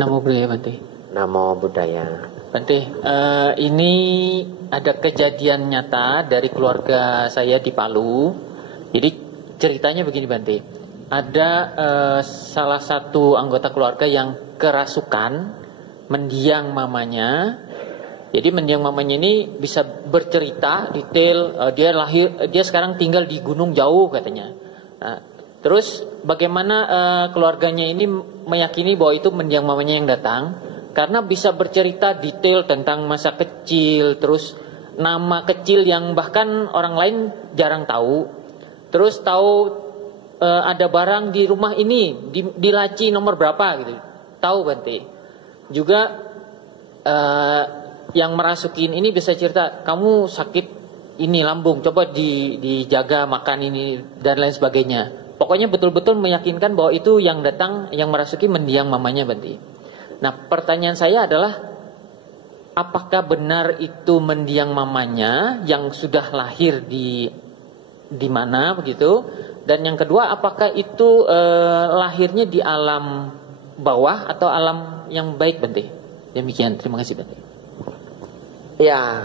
Namo Buddhaya Bante. Namo Buddhaya. Bante, ini ada kejadian nyata dari keluarga saya di Palu. Jadi ceritanya begini Bante. Ada salah satu anggota keluarga yang kerasukan mendiang mamanya. Jadi mendiang mamanya ini bisa bercerita detail. Dia sekarang tinggal di gunung jauh katanya. Nah, terus bagaimana keluarganya ini meyakini bahwa itu mendiang mamanya yang datang? Karena bisa bercerita detail tentang masa kecil, terus nama kecil yang bahkan orang lain jarang tahu. Terus tahu ada barang di rumah ini, di laci nomor berapa gitu. Tahu Bante. Juga yang merasukin ini bisa cerita, kamu sakit ini lambung, coba dijaga makan ini dan lain sebagainya. Pokoknya betul-betul meyakinkan bahwa itu yang datang, yang merasuki mendiang mamanya Bante. Nah, pertanyaan saya adalah, apakah benar itu mendiang mamanya yang sudah lahir di mana begitu? Dan yang kedua, apakah itu lahirnya di alam bawah atau alam yang baik Bante? Demikian, terima kasih Bante. Ya,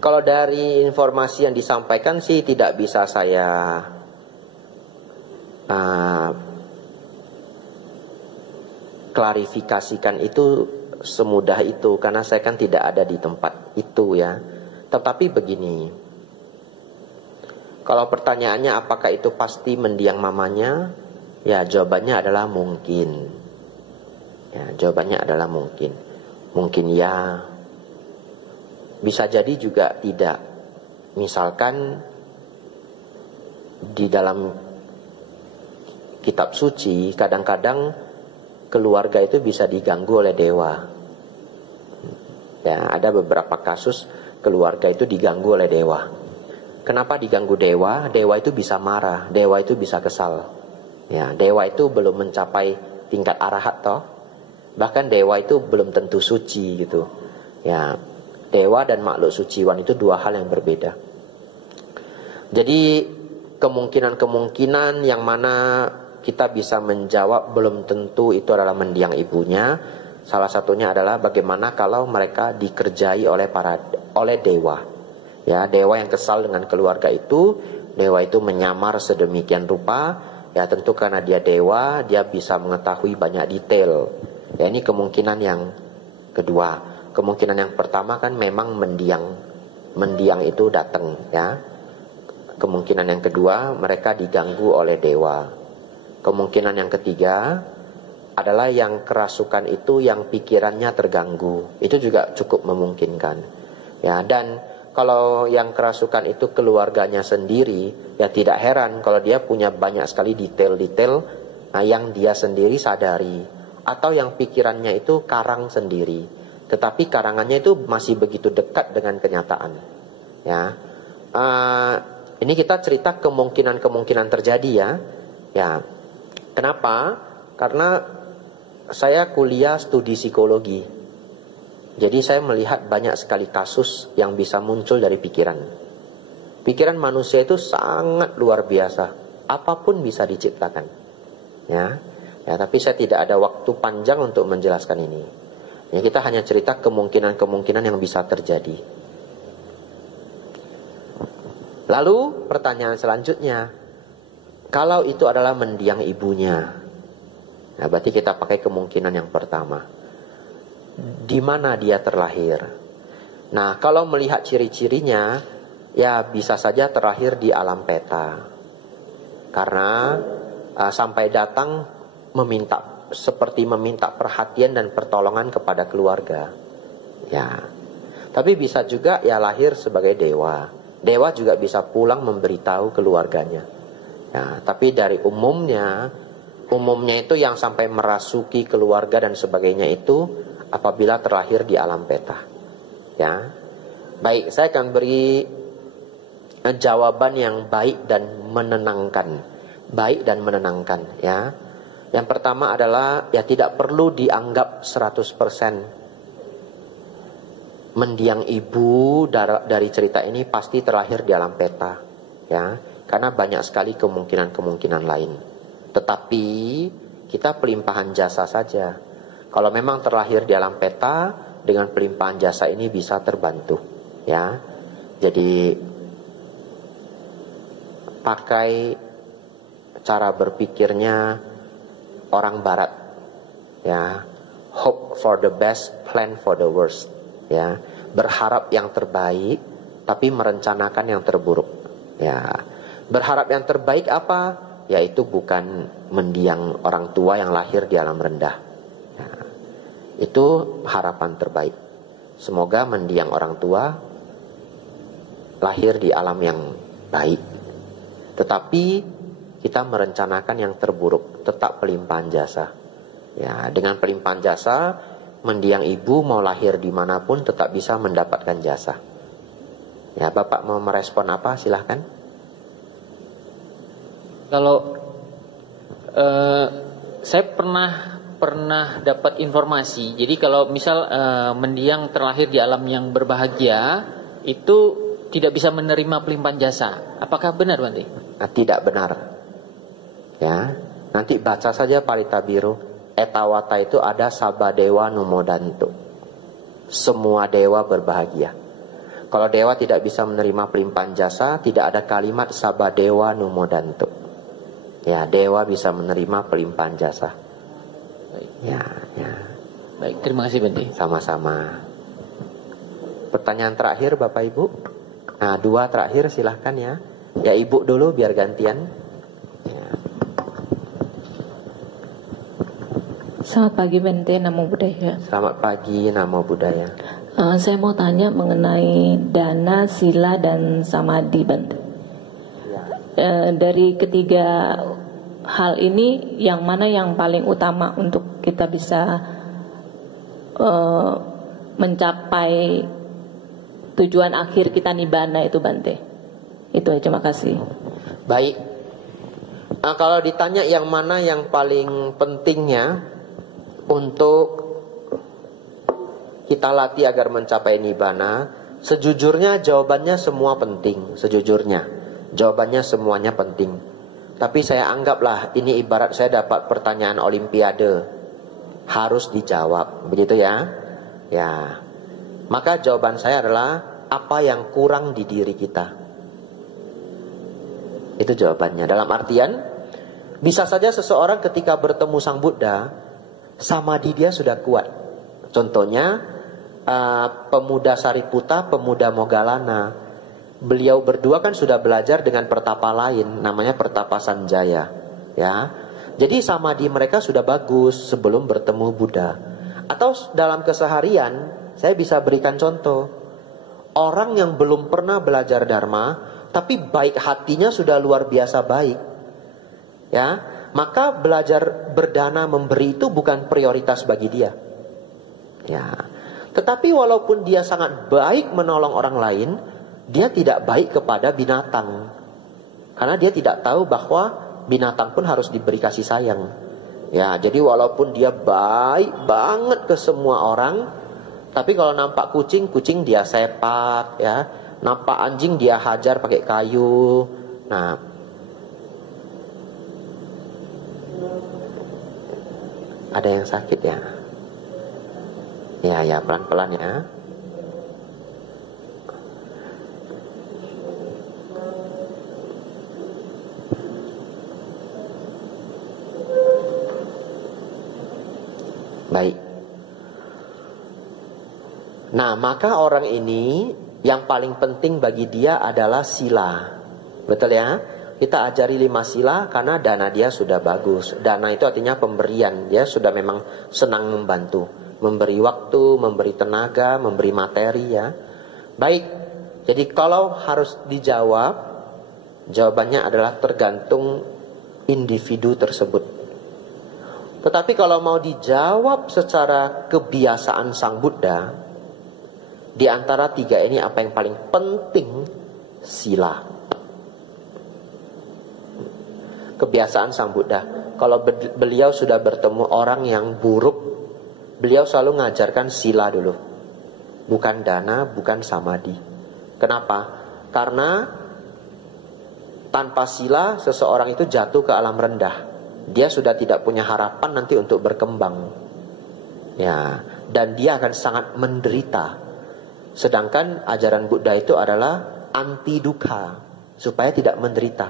kalau dari informasi yang disampaikan sih tidak bisa saya klarifikasikan itu semudah itu, karena saya kan tidak ada di tempat itu ya. Tetapi begini, kalau pertanyaannya apakah itu pasti mendiang mamanya, ya jawabannya adalah mungkin. Ya, jawabannya adalah mungkin. Mungkin ya, bisa jadi juga tidak. Misalkan di dalam kitab suci kadang-kadang keluarga itu bisa diganggu oleh dewa. Ya, ada beberapa kasus keluarga itu diganggu oleh dewa. Kenapa diganggu dewa? Dewa itu bisa marah, dewa itu bisa kesal. Ya, dewa itu belum mencapai tingkat arahat toh. Bahkan dewa itu belum tentu suci gitu. Ya, dewa dan makhluk suciwan itu dua hal yang berbeda. Jadi kemungkinan-kemungkinan yang mana kita bisa menjawab belum tentu itu adalah mendiang ibunya. Salah satunya adalah bagaimana kalau mereka dikerjai oleh dewa. Ya, dewa yang kesal dengan keluarga itu, dewa itu menyamar sedemikian rupa. Ya, tentu karena dia dewa, dia bisa mengetahui banyak detail. Ya, ini kemungkinan yang kedua. Kemungkinan yang pertama kan memang mendiang itu datang, ya. Kemungkinan yang kedua, mereka diganggu oleh dewa. Kemungkinan yang ketiga adalah yang kerasukan itu yang pikirannya terganggu. Itu juga cukup memungkinkan. Ya, dan kalau yang kerasukan itu keluarganya sendiri, ya tidak heran kalau dia punya banyak sekali detail-detail yang dia sendiri sadari, atau yang pikirannya itu karang sendiri, tetapi karangannya itu masih begitu dekat dengan kenyataan. Ya, ini kita cerita kemungkinan-kemungkinan terjadi ya. Ya. Kenapa? Karena saya kuliah studi psikologi. Jadi saya melihat banyak sekali kasus yang bisa muncul dari pikiran. Pikiran manusia itu sangat luar biasa. Apapun bisa diciptakan. Ya, tapi saya tidak ada waktu panjang untuk menjelaskan ini. Ya, kita hanya cerita kemungkinan-kemungkinan yang bisa terjadi. Lalu pertanyaan selanjutnya, kalau itu adalah mendiang ibunya, nah berarti kita pakai kemungkinan yang pertama. Di mana dia terlahir? Nah, kalau melihat ciri-cirinya, ya bisa saja terlahir di alam peta. Karena sampai datang seperti meminta perhatian dan pertolongan kepada keluarga. Ya. Tapi bisa juga ya lahir sebagai dewa. Dewa juga bisa pulang memberitahu keluarganya. Ya, tapi dari umumnya itu yang sampai merasuki keluarga dan sebagainya itu apabila terlahir di alam peta. Ya. Baik, saya akan beri jawaban yang baik dan menenangkan. Baik dan menenangkan, ya. Yang pertama adalah ya tidak perlu dianggap 100% mendiang ibu dari cerita ini pasti terlahir di alam peta, ya. Karena banyak sekali kemungkinan-kemungkinan lain. Tetapi kita pelimpahan jasa saja. Kalau memang terlahir di alam peta, dengan pelimpahan jasa ini bisa terbantu, ya. Jadi pakai cara berpikirnya orang barat, ya. Hope for the best, plan for the worst, ya. Berharap yang terbaik tapi merencanakan yang terburuk, ya. Berharap yang terbaik apa? Yaitu bukan mendiang orang tua yang lahir di alam rendah, ya. Itu harapan terbaik. Semoga mendiang orang tua lahir di alam yang baik, tetapi kita merencanakan yang terburuk, tetap pelimpahan jasa, ya. Dengan pelimpahan jasa, mendiang ibu mau lahir dimanapun tetap bisa mendapatkan jasa, ya. Bapak mau merespon apa? Silahkan. Kalau saya pernah dapat informasi, jadi kalau misal mendiang terlahir di alam yang berbahagia itu tidak bisa menerima pelimpahan jasa. Apakah benar, Bante? Nah, tidak benar, ya. Nanti baca saja Parita Biru. Etawata itu ada Sabadewa Numodantu. Semua dewa berbahagia. Kalau dewa tidak bisa menerima pelimpahan jasa, tidak ada kalimat Sabadewa Numodantu. Ya, dewa bisa menerima pelimpahan jasa. Baik. Ya. Baik, terima kasih, Bante. Sama-sama. Pertanyaan terakhir Bapak Ibu. Nah, 2 terakhir silahkan ya. Ya, Ibu dulu biar gantian. Ya. Selamat pagi Bante, Namo Buddhaya. Selamat pagi, Namo Buddhaya. Saya mau tanya mengenai dana, sila, dan samadhi Bante. Dari ketiga hal ini, yang mana yang paling utama untuk kita bisa mencapai tujuan akhir kita nibbana itu Bante? Itu aja, terima kasih. Baik. Nah, kalau ditanya yang mana yang paling pentingnya untuk kita latih agar mencapai nibbana, sejujurnya jawabannya semua penting. Sejujurnya jawabannya semuanya penting. Tapi saya anggaplah ini ibarat saya dapat pertanyaan olimpiade, harus dijawab, begitu ya. Ya. Maka jawaban saya adalah apa yang kurang di diri kita. Itu jawabannya. Dalam artian, bisa saja seseorang ketika bertemu Sang Buddha, samadhi dia sudah kuat. Contohnya pemuda Sariputta, pemuda Moggallana. Beliau berdua kan sudah belajar dengan pertapa lain, namanya pertapa Sanjaya, ya. Jadi samadhi mereka sudah bagus sebelum bertemu Buddha. Atau dalam keseharian, saya bisa berikan contoh. Orang yang belum pernah belajar Dharma, tapi baik hatinya sudah luar biasa baik, ya. Maka belajar berdana memberi itu bukan prioritas bagi dia, ya. Tetapi walaupun dia sangat baik menolong orang lain, dia tidak baik kepada binatang, karena dia tidak tahu bahwa binatang pun harus diberi kasih sayang, ya. Jadi walaupun dia baik banget ke semua orang, tapi kalau nampak kucing, kucing dia sepak, ya. Nampak anjing dia hajar pakai kayu. Nah, ada yang sakit ya? Ya, pelan-pelan ya. Baik. Nah, maka orang ini yang paling penting bagi dia adalah sila. Betul ya? Kita ajari 5 sila karena dana dia sudah bagus. Dana itu artinya pemberian. Dia sudah memang senang membantu, memberi waktu, memberi tenaga, memberi materi ya. Baik. Jadi kalau harus dijawab, jawabannya adalah tergantung individu tersebut. Tetapi kalau mau dijawab secara kebiasaan Sang Buddha, di antara 3 ini apa yang paling penting? Sila. Kebiasaan Sang Buddha. Kalau beliau sudah bertemu orang yang buruk, beliau selalu mengajarkan sila dulu, bukan dana, bukan samadhi. Kenapa? Karena tanpa sila seseorang itu jatuh ke alam rendah. Dia sudah tidak punya harapan nanti untuk berkembang. Ya, dan dia akan sangat menderita. Sedangkan ajaran Buddha itu adalah anti dukkha, supaya tidak menderita.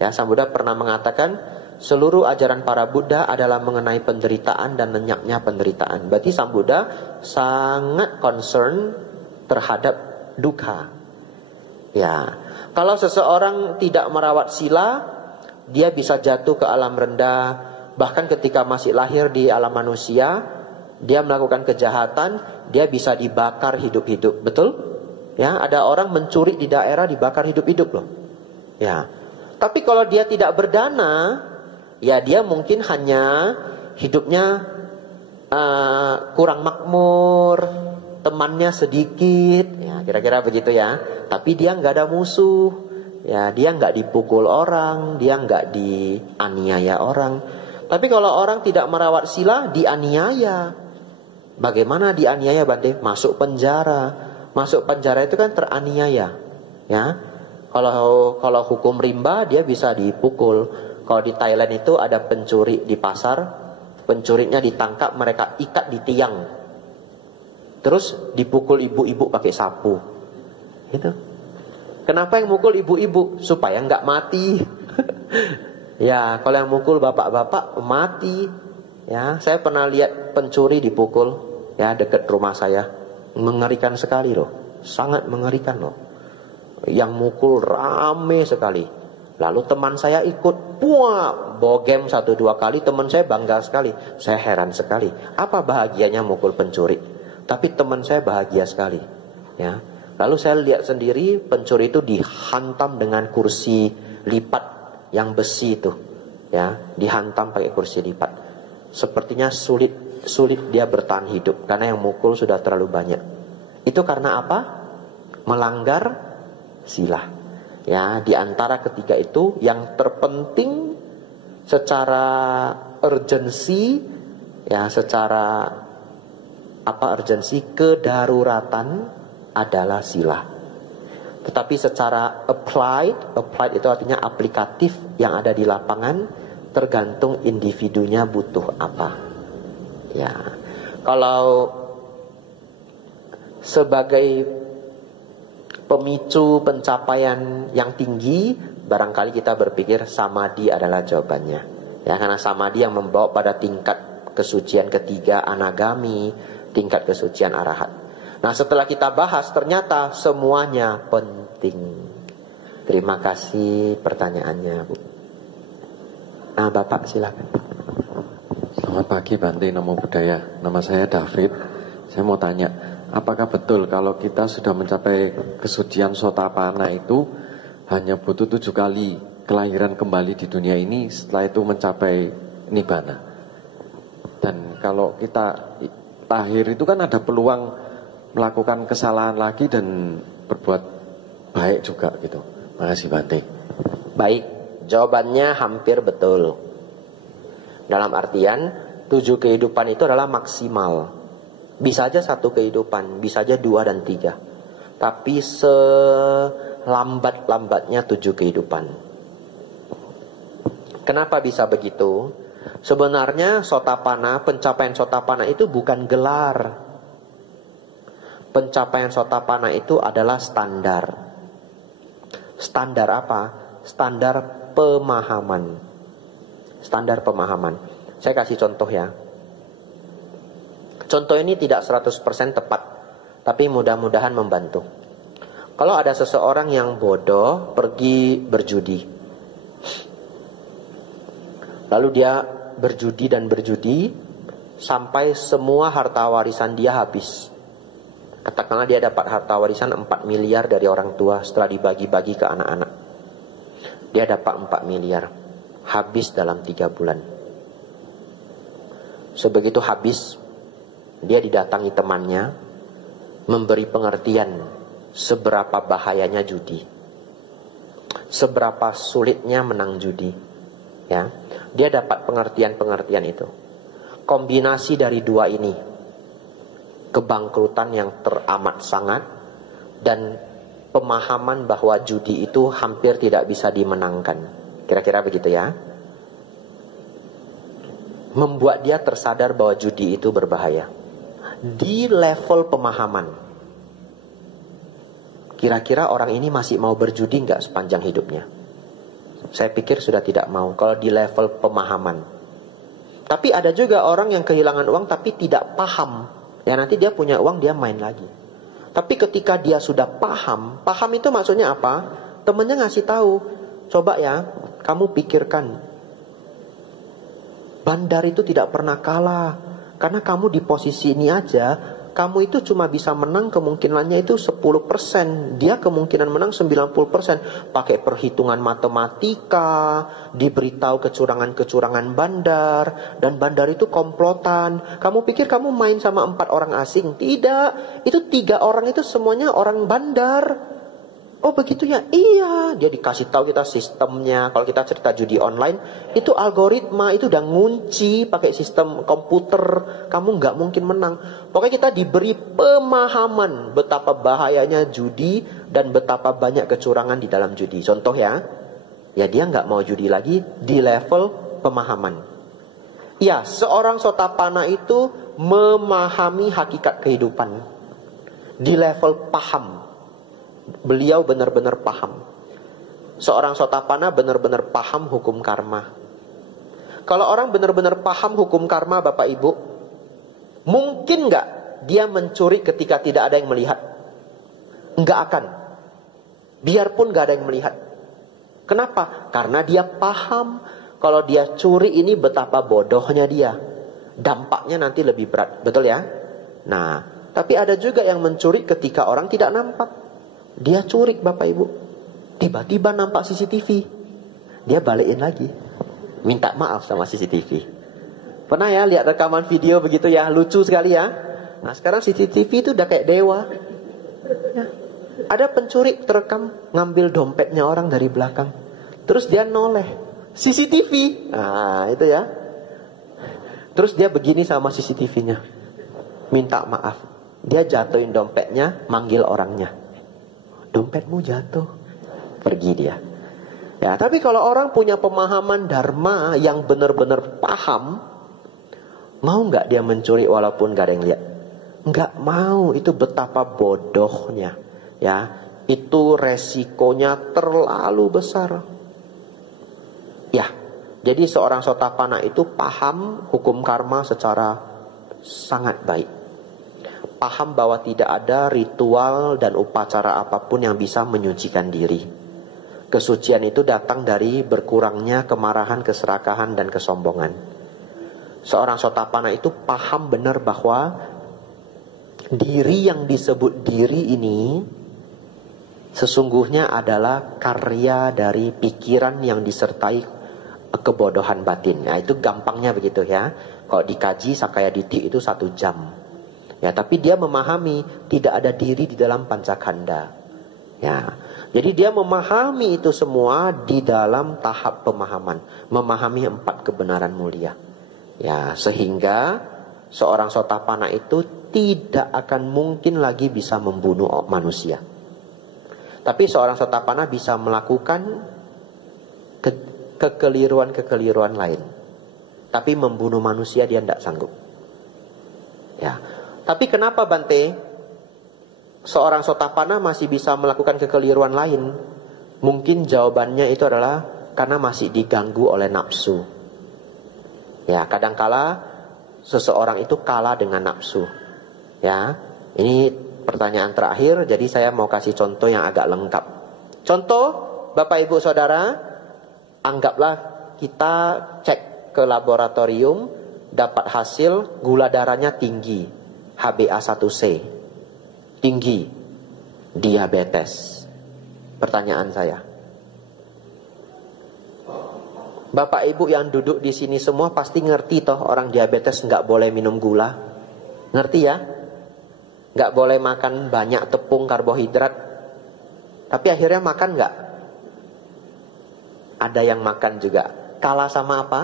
Ya, Sang Buddha pernah mengatakan seluruh ajaran para Buddha adalah mengenai penderitaan dan lenyapnya penderitaan. Berarti Sang Buddha sangat concern terhadap dukkha. Ya, kalau seseorang tidak merawat sila, dia bisa jatuh ke alam rendah. Bahkan ketika masih lahir di alam manusia, dia melakukan kejahatan, dia bisa dibakar hidup-hidup. Betul? Ya, ada orang mencuri di daerah dibakar hidup-hidup loh. Ya. Tapi kalau dia tidak berdana, ya dia mungkin hanya hidupnya kurang makmur, temannya sedikit, ya kira-kira begitu ya. Tapi dia nggak ada musuh, ya dia nggak dipukul orang, dia nggak dianiaya orang. Tapi kalau orang tidak merawat sila, dianiaya. Bagaimana dianiaya, Bante? Masuk penjara. Masuk penjara itu kan teraniaya, ya. Kalau hukum rimba dia bisa dipukul. Kalau di Thailand itu ada pencuri di pasar, pencurinya ditangkap, mereka ikat di tiang, terus dipukul ibu-ibu pakai sapu. Gitu. Kenapa yang mukul ibu-ibu? Supaya nggak mati. Ya, kalau yang mukul bapak-bapak mati. Ya, saya pernah lihat pencuri dipukul, ya dekat rumah saya. Mengerikan sekali loh, sangat mengerikan loh. Yang mukul rame sekali. Lalu teman saya ikut, bogem 1-2 kali, teman saya bangga sekali. Saya heran sekali, apa bahagianya mukul pencuri? Tapi teman saya bahagia sekali. Ya. Lalu saya lihat sendiri pencuri itu dihantam dengan kursi lipat yang besi itu, ya, dihantam pakai kursi lipat. Sepertinya sulit dia bertahan hidup karena yang mukul sudah terlalu banyak. Itu karena apa? Melanggar sila. Ya, di antara ketiga itu yang terpenting secara urgensi, ya, secara urgensi kedaruratan adalah sila. Tetapi secara applied itu artinya aplikatif yang ada di lapangan, tergantung individunya butuh apa. Ya, kalau sebagai pemicu pencapaian yang tinggi, barangkali kita berpikir samadhi adalah jawabannya. Ya, karena samadhi yang membawa pada tingkat kesucian ketiga anagami, tingkat kesucian arahat. Nah, setelah kita bahas ternyata semuanya penting. Terima kasih pertanyaannya, Bu. Nah, Bapak silakan. Selamat pagi, Bante. Namo Buddhaya. Nama saya David. Saya mau tanya, apakah betul kalau kita sudah mencapai kesucian Sotapanna itu hanya butuh 7 kali kelahiran kembali di dunia ini, setelah itu mencapai Nibbana? Dan kalau kita lahir itu kan ada peluang melakukan kesalahan lagi dan berbuat baik juga gitu. Makasih, Bante. Baik, jawabannya hampir betul. Dalam artian 7 kehidupan itu adalah maksimal. Bisa aja 1 kehidupan, bisa aja 2 dan 3. Tapi selambat-lambatnya 7 kehidupan. Kenapa bisa begitu? Sebenarnya Sotapanna, pencapaian Sotapanna itu bukan gelar. Pencapaian Sotapanna itu adalah standar. Standar apa? Standar pemahaman. Standar pemahaman. Saya kasih contoh ya. Contoh ini tidak 100% tepat, tapi mudah-mudahan membantu. Kalau ada seseorang yang bodoh pergi berjudi, lalu dia berjudi dan berjudi sampai semua harta warisan dia habis. Katakanlah dia dapat harta warisan 4 miliar dari orang tua setelah dibagi-bagi ke anak-anak. Dia dapat 4 miliar, habis dalam 3 bulan. Sebegitu habis, dia didatangi temannya, memberi pengertian seberapa bahayanya judi, seberapa sulitnya menang judi. Ya, dia dapat pengertian-pengertian itu. Kombinasi dari 2 ini, kebangkrutan yang teramat sangat dan pemahaman bahwa judi itu hampir tidak bisa dimenangkan. Kira-kira begitu ya. membuat dia tersadar bahwa judi itu berbahaya. Di level pemahaman, kira-kira orang ini masih mau berjudi nggak sepanjang hidupnya? Saya pikir sudah tidak mau kalau di level pemahaman. Tapi ada juga orang yang kehilangan uang tapi tidak paham. Ya nanti dia punya uang dia main lagi. Tapi ketika dia sudah paham, paham itu maksudnya apa? Temennya ngasih tahu, coba ya, kamu pikirkan, bandar itu tidak pernah kalah. Karena kamu di posisi ini aja, kamu itu cuma bisa menang kemungkinannya itu 10%. Dia kemungkinan menang 90%. Pakai perhitungan matematika, diberitahu kecurangan-kecurangan bandar, dan bandar itu komplotan. Kamu pikir kamu main sama 4 orang asing? Tidak, itu 3 orang itu semuanya orang bandar. Oh begitu ya? Iya, dia dikasih tahu kita sistemnya. Kalau kita cerita judi online, itu algoritma, itu udah ngunci pakai sistem komputer. Kamu nggak mungkin menang. Pokoknya kita diberi pemahaman betapa bahayanya judi dan betapa banyak kecurangan di dalam judi. Contoh ya dia nggak mau judi lagi di level pemahaman. Ya, seorang sotapana itu memahami hakikat kehidupan di level paham. Beliau benar-benar paham. Seorang sotapana benar-benar paham hukum karma. Kalau orang benar-benar paham hukum karma, Bapak Ibu, mungkin nggak dia mencuri ketika tidak ada yang melihat? Nggak akan. Biarpun nggak ada yang melihat. Kenapa? Karena dia paham kalau dia curi ini betapa bodohnya dia. Dampaknya nanti lebih berat. Betul ya? Nah, tapi ada juga yang mencuri ketika orang tidak nampak. Dia curi Bapak Ibu, tiba-tiba nampak CCTV, dia balikin lagi, minta maaf sama CCTV. Pernah ya lihat rekaman video begitu ya, lucu sekali ya. Nah sekarang CCTV itu udah kayak dewa ya. Ada pencuri terekam ngambil dompetnya orang dari belakang, terus dia noleh CCTV. Nah itu ya. Terus dia begini sama CCTV-nya, minta maaf. Dia jatuhin dompetnya, manggil orangnya, dompetmu jatuh, pergi dia. Ya, tapi kalau orang punya pemahaman dharma yang benar-benar paham, mau nggak dia mencuri walaupun nggak ada yang lihat? Nggak mau. Itu betapa bodohnya. Ya, itu resikonya terlalu besar. Ya, jadi seorang sotapana itu paham hukum karma secara sangat baik. Paham bahwa tidak ada ritual dan upacara apapun yang bisa menyucikan diri. Kesucian itu datang dari berkurangnya kemarahan, keserakahan, dan kesombongan. Seorang sotapana itu paham benar bahwa diri yang disebut diri ini sesungguhnya adalah karya dari pikiran yang disertai kebodohan batin. Nah itu gampangnya begitu ya. Kalau dikaji Sakaya Ditti itu 1 jam. Ya, tapi dia memahami tidak ada diri di dalam pancakanda. Ya, jadi dia memahami itu semua di dalam tahap pemahaman, memahami 4 kebenaran mulia. Ya, sehingga seorang sotapana itu tidak akan mungkin lagi bisa membunuh manusia. Tapi seorang sotapana bisa melakukan kekeliruan-kekeliruan lain. Tapi membunuh manusia dia tidak sanggup. Ya. Tapi kenapa Bante seorang sotapana masih bisa melakukan kekeliruan lain? Mungkin jawabannya itu adalah karena masih diganggu oleh nafsu. Ya, kadangkala seseorang itu kalah dengan nafsu. Ya, ini pertanyaan terakhir, jadi saya mau kasih contoh yang agak lengkap. Contoh, Bapak Ibu Saudara, anggaplah kita cek ke laboratorium, dapat hasil gula darahnya tinggi, HbA1c tinggi, diabetes. Pertanyaan saya, Bapak Ibu yang duduk di sini semua pasti ngerti toh orang diabetes nggak boleh minum gula, ngerti ya? Nggak boleh makan banyak tepung karbohidrat. Tapi akhirnya makan nggak? Ada yang makan juga. Kalah sama apa?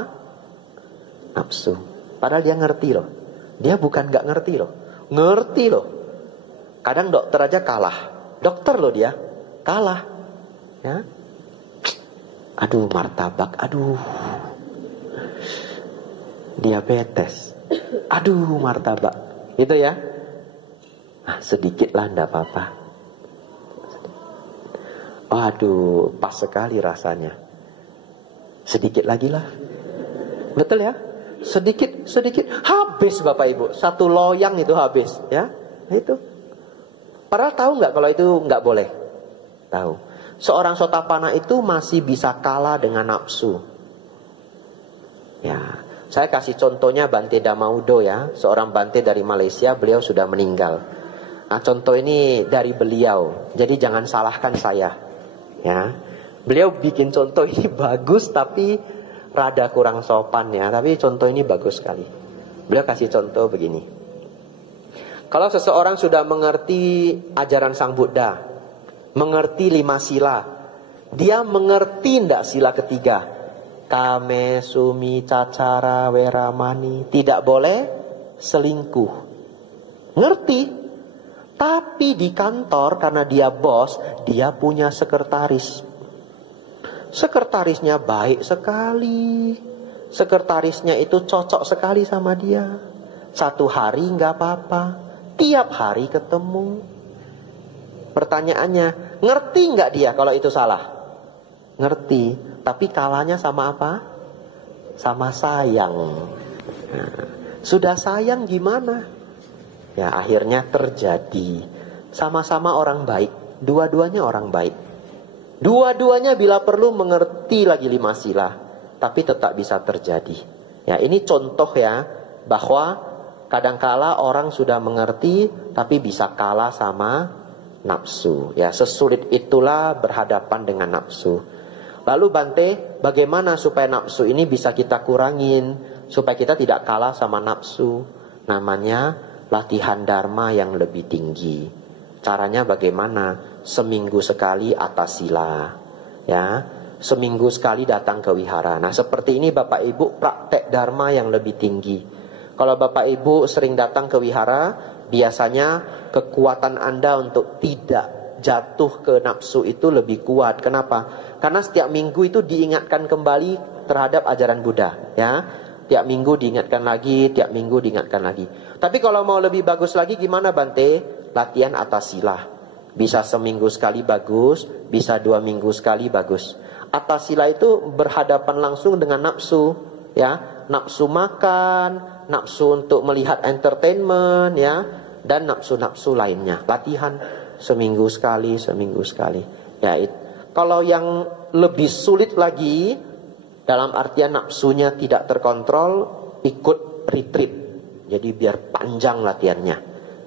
Nafsu. Padahal dia ngerti loh. Dia bukan nggak ngerti loh. Ngerti loh. Kadang dokter aja kalah. Dokter loh dia. Kalah. Ya. Aduh martabak. Aduh. diabetes. Aduh, martabak. Gitu ya. Nah, sedikit lah enggak apa-apa. Aduh, pas sekali rasanya. Sedikit lagi lah. Betul ya? Sedikit, habis Bapak Ibu. Satu loyang itu habis, ya. Itu. Padahal tahu nggak kalau itu nggak boleh? Tahu. Seorang sotapana itu masih bisa kalah dengan nafsu. Ya, saya kasih contohnya Bante Damaudo ya, seorang Bante dari Malaysia, beliau sudah meninggal. Nah, contoh ini dari beliau. Jadi jangan salahkan saya. Ya. Beliau bikin contoh ini bagus tapi rada kurang sopan ya, tapi contoh ini bagus sekali. Beliau kasih contoh begini. Kalau seseorang sudah mengerti ajaran Sang Buddha, mengerti 5 sila, dia mengerti tidak sila ketiga? Kame, sumi, cacara, weramani, tidak boleh selingkuh. Ngerti. Tapi di kantor karena dia bos, dia punya sekretaris. Sekretarisnya baik sekali. Sekretarisnya itu cocok sekali sama dia. Satu hari nggak apa-apa, tiap hari ketemu. Pertanyaannya, ngerti nggak dia kalau itu salah? Ngerti, tapi kalahnya sama apa? Sama sayang. Nah, sudah sayang gimana? Ya akhirnya terjadi. Sama-sama orang baik, dua-duanya orang baik. Dua-duanya bila perlu mengerti lagi 5 sila, tapi tetap bisa terjadi. Ya ini contoh ya, bahwa kadangkala orang sudah mengerti tapi bisa kalah sama nafsu. Ya sesulit itulah berhadapan dengan nafsu. Lalu Bante, bagaimana supaya nafsu ini bisa kita kurangin, supaya kita tidak kalah sama nafsu? Namanya latihan dharma yang lebih tinggi. Caranya bagaimana? Seminggu sekali atas sila, ya. Seminggu sekali datang ke wihara. Nah seperti ini Bapak Ibu praktek dharma yang lebih tinggi. Kalau Bapak Ibu sering datang ke wihara, biasanya kekuatan Anda untuk tidak jatuh ke nafsu itu lebih kuat. Kenapa? Karena setiap minggu itu diingatkan kembali terhadap ajaran Buddha, ya. Tiap minggu diingatkan lagi, tiap minggu diingatkan lagi. Tapi kalau mau lebih bagus lagi gimana Bante? Latihan atas sila. Bisa seminggu sekali bagus, bisa 2 minggu sekali bagus. Atas sila itu berhadapan langsung dengan nafsu, ya. Nafsu makan, nafsu untuk melihat entertainment, ya, dan nafsu-nafsu lainnya. Latihan seminggu sekali, seminggu sekali. Ya, kalau yang lebih sulit lagi, dalam artian nafsunya tidak terkontrol, ikut retreat. Jadi biar panjang latihannya,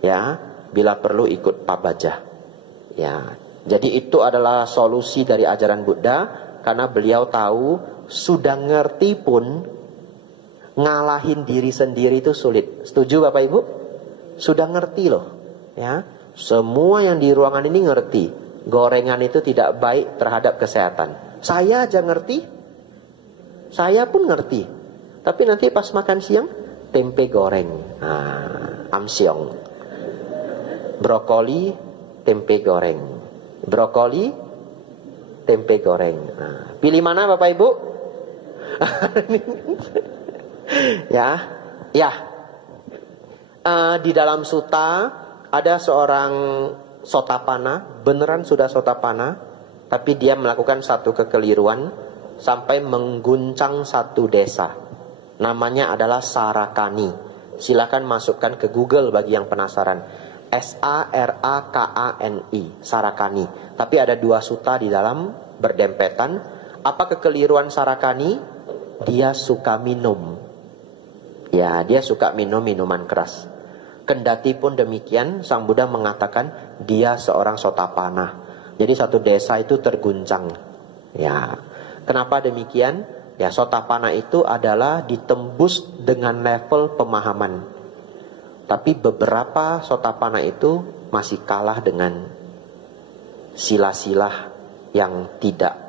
ya. Bila perlu ikut pabajah, ya. Jadi itu adalah solusi dari ajaran Buddha, karena beliau tahu sudah ngerti pun ngalahin diri sendiri itu sulit. Setuju Bapak Ibu? Sudah ngerti loh, ya. Semua yang di ruangan ini ngerti gorengan itu tidak baik terhadap kesehatan. Saya aja ngerti, saya pun ngerti. Tapi nanti pas makan siang tempe goreng, amsyong, brokoli, tempe goreng, brokoli, tempe goreng. Pilih mana Bapak Ibu? Ya. Di dalam sutta ada seorang sotapana, beneran sudah sotapana, tapi dia melakukan satu kekeliruan sampai mengguncang satu desa. Namanya adalah Sarakani. Silakan masukkan ke Google bagi yang penasaran. Sarakani, Sarakani. Tapi ada 2 sutta di dalam berdempetan. Apa kekeliruan Sarakani? Dia suka minum. Ya, dia suka minum minuman keras. Kendati pun demikian, Sang Buddha mengatakan dia seorang sotapana. Jadi satu desa itu terguncang. Ya, kenapa demikian? Ya, sotapana itu adalah ditembus dengan level pemahaman. Tapi beberapa sotapana itu masih kalah dengan sila-sila yang tidak.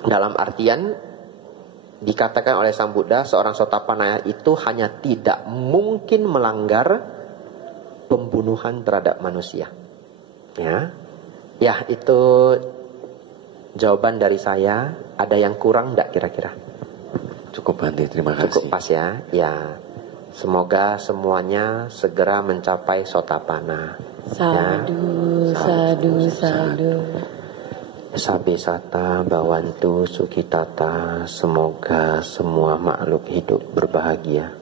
Dalam artian dikatakan oleh Sang Buddha, seorang sotapana itu hanya tidak mungkin melanggar pembunuhan terhadap manusia. Ya, itu Jawaban dari saya, ada yang kurang enggak kira-kira? Cukup Bante, terima kasih. Cukup pas ya. Ya. Semoga semuanya segera mencapai sotapana. Sadu, sadu, sadu. Sabi sata bawantu sukitata. Semoga semua makhluk hidup berbahagia.